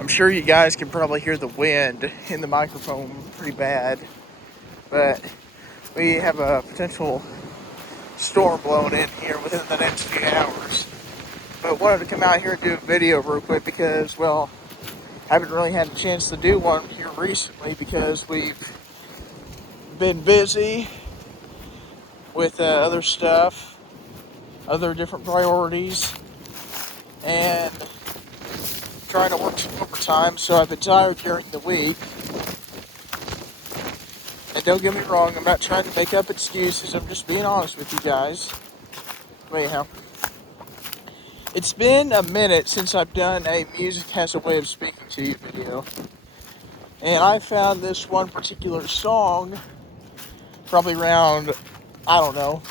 I'm sure you guys can probably hear the wind in the microphone pretty bad, but we have a potential storm blowing in here within the next few hours. But wanted to come out here and do a video real quick because, well, I haven't really had a chance to do one here recently because we've been busy with other stuff, other different priorities, and trying to work some overtime, so I've been tired during the week. And don't get me wrong, I'm not trying to make up excuses, I'm just being honest with you guys. But anyhow, it's been a minute since I've done a Music Has a Way of Speaking to You video. And I found this one particular song probably around, I don't know,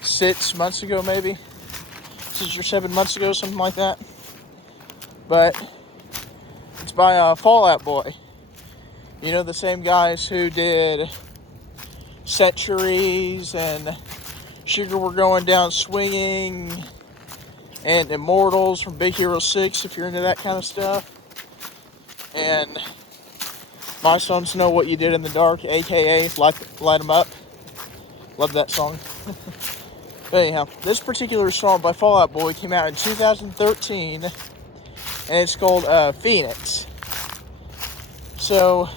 6 months ago maybe. 6 or 7 months ago, something like that. But it's by Fall Out Boy. You know, the same guys who did Centuries and Sugar We're Going Down Swinging and Immortals from Big Hero 6, if you're into that kind of stuff. And My Sons Know What You Did in the Dark, aka Light 'Em Up. Love that song. But anyhow, this particular song by Fall Out Boy came out in 2013, and it's called Phoenix. So,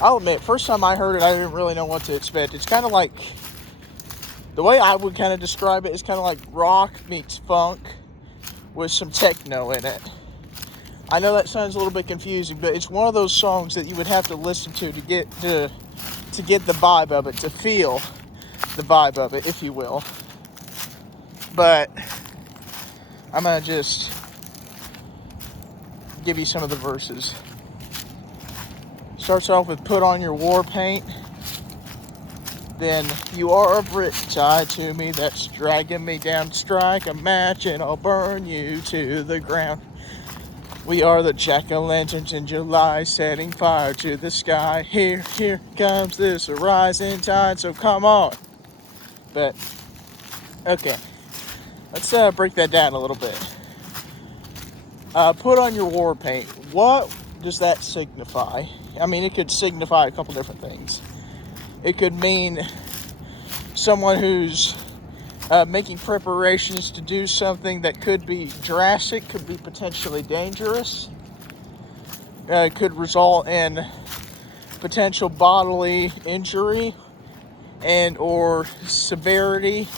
I'll admit, first time I heard it, I didn't really know what to expect. It's kind of like, the way I would kind of describe it is kind of like rock meets funk with some techno in it. I know that sounds a little bit confusing, but it's one of those songs that you would have to listen to get the vibe of it, to feel the vibe of it, if you will. But I'm going to just give you some of the verses. Starts off with put on your war paint. Then you are a brick tied to me that's dragging me down. Strike a match and I'll burn you to the ground. We are the jack-o'-lanterns in July, setting fire to the sky. Here comes this rising tide, so come on. But, okay, let's break that down a little bit. Put on your war paint. What does that signify? I mean, it could signify a couple different things. It could mean someone who's making preparations to do something that could be drastic, could be potentially dangerous, could result in potential bodily injury and or severity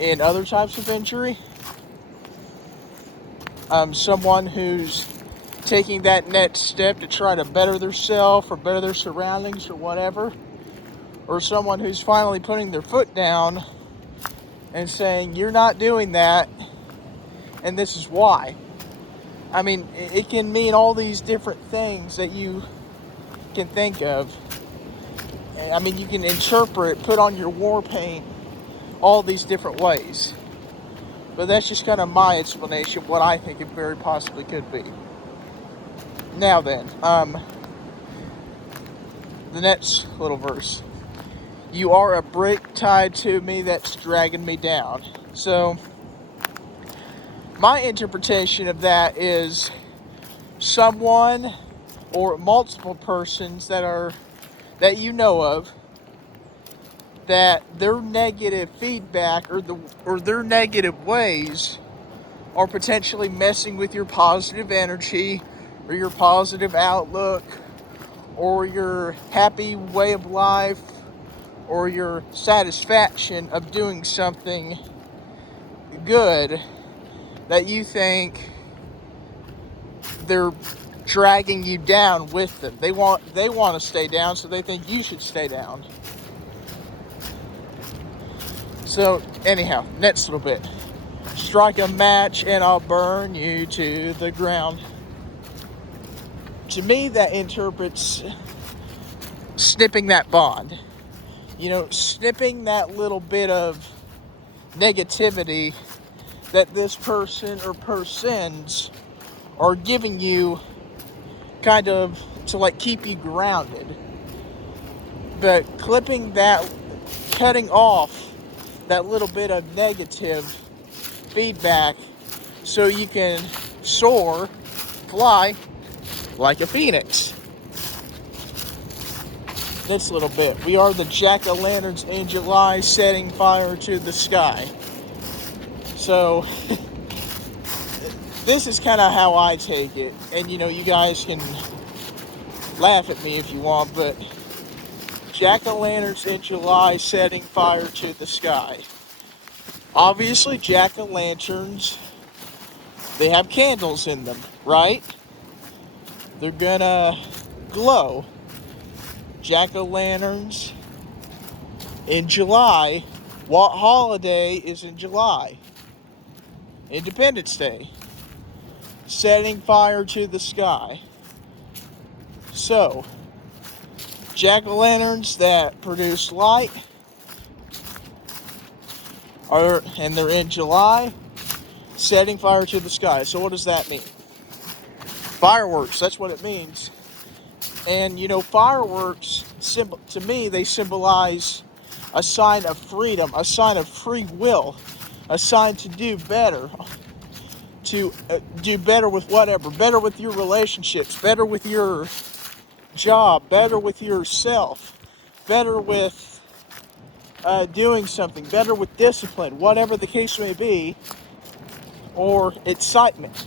in other types of injury. Someone who's taking that next step to try to better themselves or better their surroundings or whatever. Or someone who's finally putting their foot down and saying, you're not doing that, and this is why. I mean, it can mean all these different things that you can think of. I mean, you can interpret, put on your war paint, all these different ways. But that's just kind of my explanation of what I think it very possibly could be. Now then, the next little verse. You are a brick tied to me that's dragging me down. So, my interpretation of that is someone or multiple persons that you know of, that their negative feedback or their negative ways are potentially messing with your positive energy or your positive outlook or your happy way of life or your satisfaction of doing something good, that you think they're dragging you down with them. They want to stay down, so they think you should stay down. So anyhow, next little bit. Strike a match and I'll burn you to the ground. To me, that interprets snipping that bond. You know, snipping that little bit of negativity that this person or persons are giving you, kind of to like keep you grounded. But cutting off that little bit of negative feedback so you can soar, fly like a phoenix. This little bit. We are the jack-o'-lanterns in July, setting fire to the sky. So this is kind of how I take it. And you guys can laugh at me if you want, but jack-o'-lanterns in July, setting fire to the sky. Obviously, jack-o'-lanterns, they have candles in them, right? They're gonna glow. Jack-o'-lanterns in July. What holiday is in July? Independence Day. Setting fire to the sky. So, jack-o'-lanterns that produce light and they're in July, setting fire to the sky. So what does that mean? Fireworks, that's what it means. And fireworks, to me, they symbolize a sign of freedom, a sign of free will, a sign to do better, to do better with whatever, better with your relationships, better with your job, better with yourself, better with doing something, better with discipline, whatever the case may be, or excitement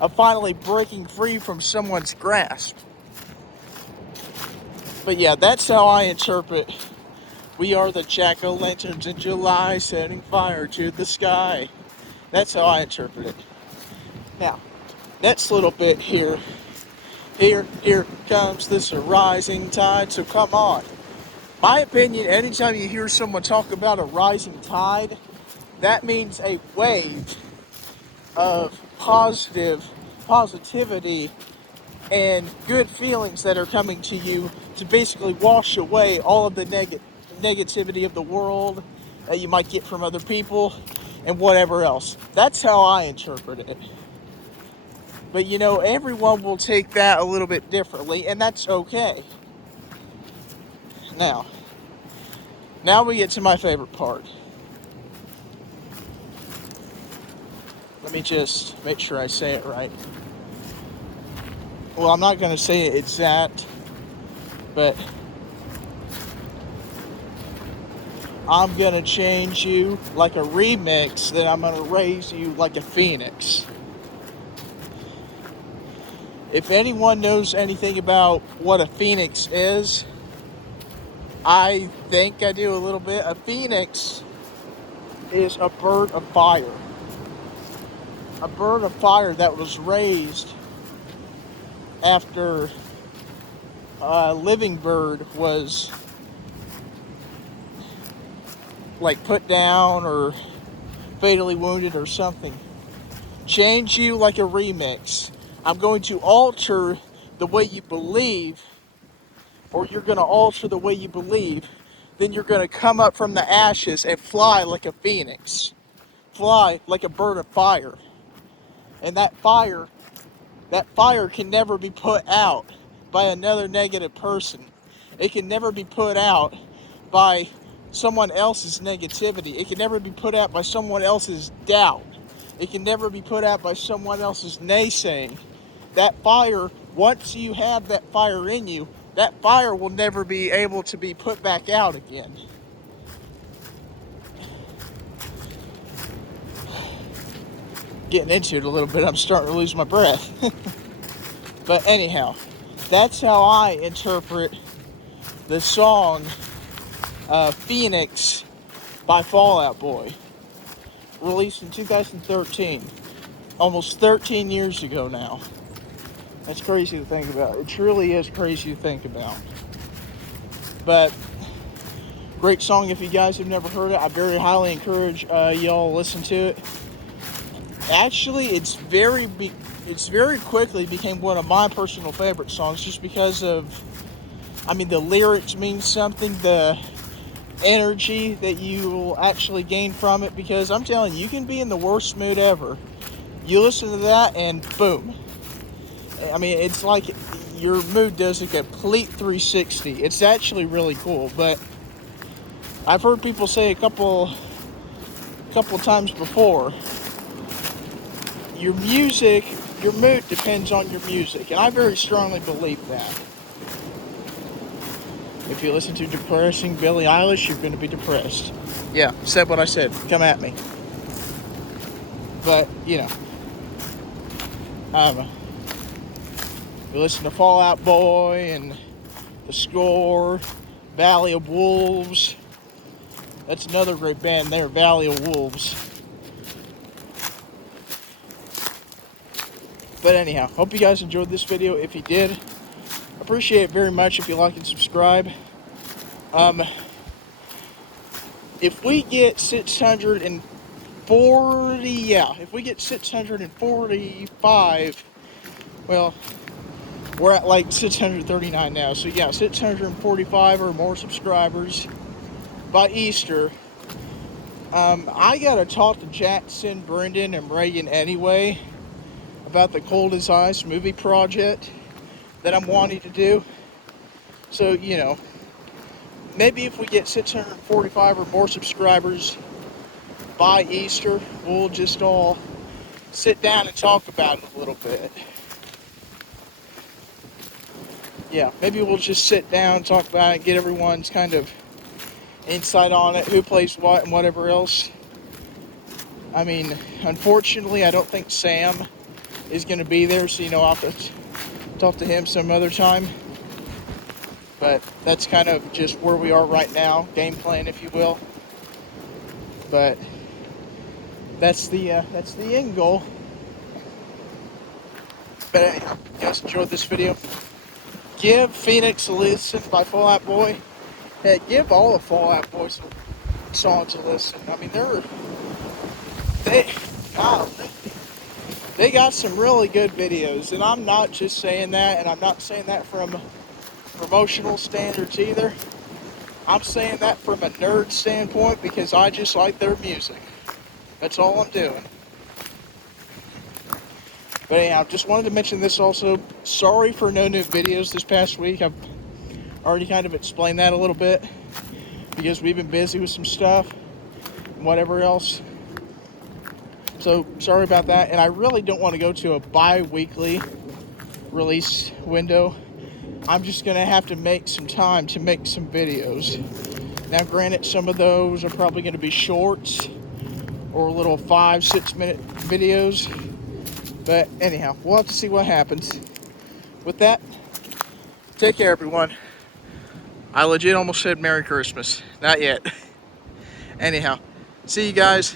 of finally breaking free from someone's grasp. But yeah, that's how I interpret. We are the jack-o'-lanterns in July, setting fire to the sky. That's how I interpret it. Now, next little bit here. Here comes this rising tide, so come on. My opinion, anytime you hear someone talk about a rising tide, that means a wave of positivity and good feelings that are coming to you to basically wash away all of the negativity of the world that you might get from other people and whatever else. That's how I interpret it. But everyone will take that a little bit differently, and that's okay. Now we get to my favorite part. Let me just make sure I say it right. Well, I'm not going to say it exact, but I'm going to change you like a remix, then I'm going to raise you like a phoenix. If anyone knows anything about what a phoenix is, I think I do a little bit. A phoenix is a bird of fire. A bird of fire that was raised after a living bird was put down or fatally wounded or something. Change you like a remix. I'm going to alter the way you believe, or you're going to alter the way you believe. Then you're going to come up from the ashes and fly like a phoenix. Fly like a bird of fire. And that fire can never be put out by another negative person. It can never be put out by someone else's negativity. It can never be put out by someone else's doubt. It can never be put out by someone else's naysaying. That fire, once you have that fire in you, that fire will never be able to be put back out again. Getting into it a little bit, I'm starting to lose my breath. But anyhow, that's how I interpret the song Phoenix by Fall Out Boy, released in 2013, almost 13 years ago now. That's crazy to think about. It truly is crazy to think about. But great song. If you guys have never heard it, I very highly encourage y'all to listen to it. Actually, it's very quickly became one of my personal favorite songs, just because of, the lyrics mean something, the energy that you will actually gain from it, because I'm telling you, you can be in the worst mood ever. You listen to that and boom. It's like your mood does a complete 360. It's actually really cool. But I've heard people say a couple times before your music, your mood depends on your music, and I very strongly believe that. If you listen to depressing Billie Eilish, you're going to be depressed. Yeah, said what I said. Come at me. But, you know, you listen to Fall Out Boy and The Score, Valley of Wolves. That's another great band there, Valley of Wolves. But anyhow, hope you guys enjoyed this video. If you did, appreciate it very much if you like and subscribe. If we get 640, if we get 645, well, we're at like 639 now. So yeah, 645 or more subscribers by Easter. I gotta talk to Jackson, Brendan, and Reagan anyway about the Cold as Ice movie project that I'm wanting to do. So, you know, maybe if we get 645 or more subscribers by Easter, we'll just all sit down and talk about it a little bit. Yeah, maybe we'll just sit down, talk about it, get everyone's kind of insight on it, who plays what and whatever else. I mean, unfortunately, I don't think Sam is going to be there, so, you know, I'll have to talk to him some other time. But that's kind of just where we are right now, game plan, if you will. But that's the end goal. But anyhow, you guys enjoyed this video. Give Phoenix a listen by Fall Out Boy. Hey, give all the Fall Out Boy songs a listen. I mean, they got some really good videos, and I'm not just saying that, and I'm not saying that from promotional standards either. I'm saying that from a nerd standpoint because I just like their music. That's all I'm doing. But anyhow, just wanted to mention this also. Sorry for no new videos this past week. I've already kind of explained that a little bit because we've been busy with some stuff and whatever else. So sorry about that. And I really don't want to go to a bi-weekly release window. I'm just going to have to make some time to make some videos. Now granted, some of those are probably going to be shorts or little 5-6 minute videos. But anyhow, we'll have to see what happens. With that, take care, everyone. I legit almost said Merry Christmas. Not yet. Anyhow, see you guys.